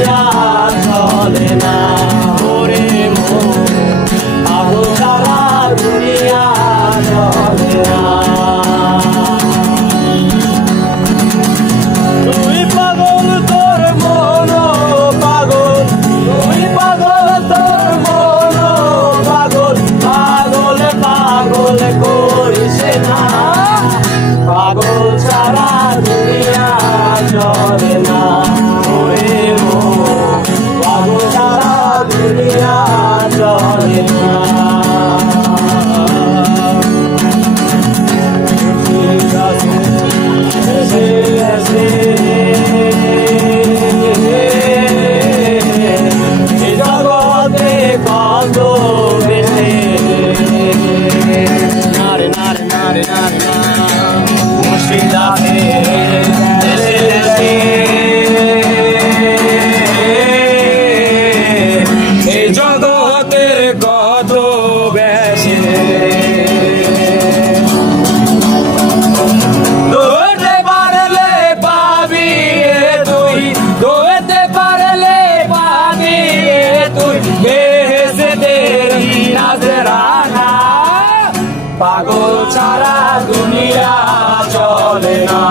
দুনিয়া চলে না ওরে মন পাগল ছাড়া দুনিয়া চলে না তুই পাগল তোর মন পাগল তুই পাগল তোর মন পাগল পাগল পাগল করিস না পাগল ছাড়া দুনিয়া চলে না ওরে মন পাগল ছাড়া দুনিয়া চলে না জগতে কত বেশি নারে নারে নারে নারে মুর্শিদাবাদে এই জগতের কত বেশি দৌড়তে পারলে পাবি তুই দৌড়তে পারলে পাবি তুই বেহেশতের নাজরানা পাগল ছাড়া দুনিয়া চলে না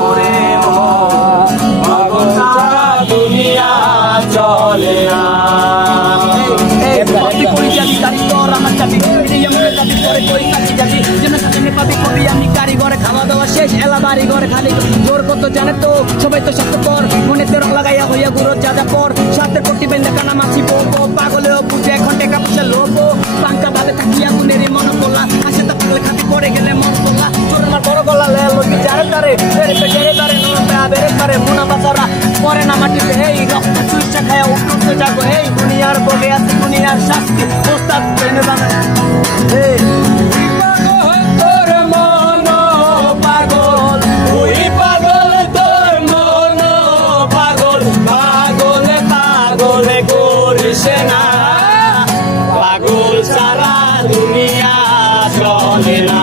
ওরে মন পাগল ছাড়া দুনিয়া চলে না খাওয়া দাওয়া শেষ এলা বাড়ি ঘরে খালি জোর কত জানে তো সবাই তো স্বার্থপর মনে তো রং লাগাইয়া হইয়া গুরো যা পর সাথে পট্টি বেঁধে কানা মাছি বো পাগলেও বুঝে এখন টেকা পয়সা লোবো পাঙ্কা ভাবে থাকিয়া গুনেরি মন করলা আসে তো পাগলে খাতি পড়ে গেলে মন করলা চোর আমার বড় গলা লে লই যারে তারে বেরে বেরে তারে নো বেরে তারে মুনা বাসারা পরে না মাটিতে এই রক্ত চুইচা খায়া উঠতে যাগো এই দুনিয়ার বলে আছে দুনিয়ার শাস্তি ওস্তাদ বেনে বানা এই পাগল ছাড়া দুনিয়া চলে না।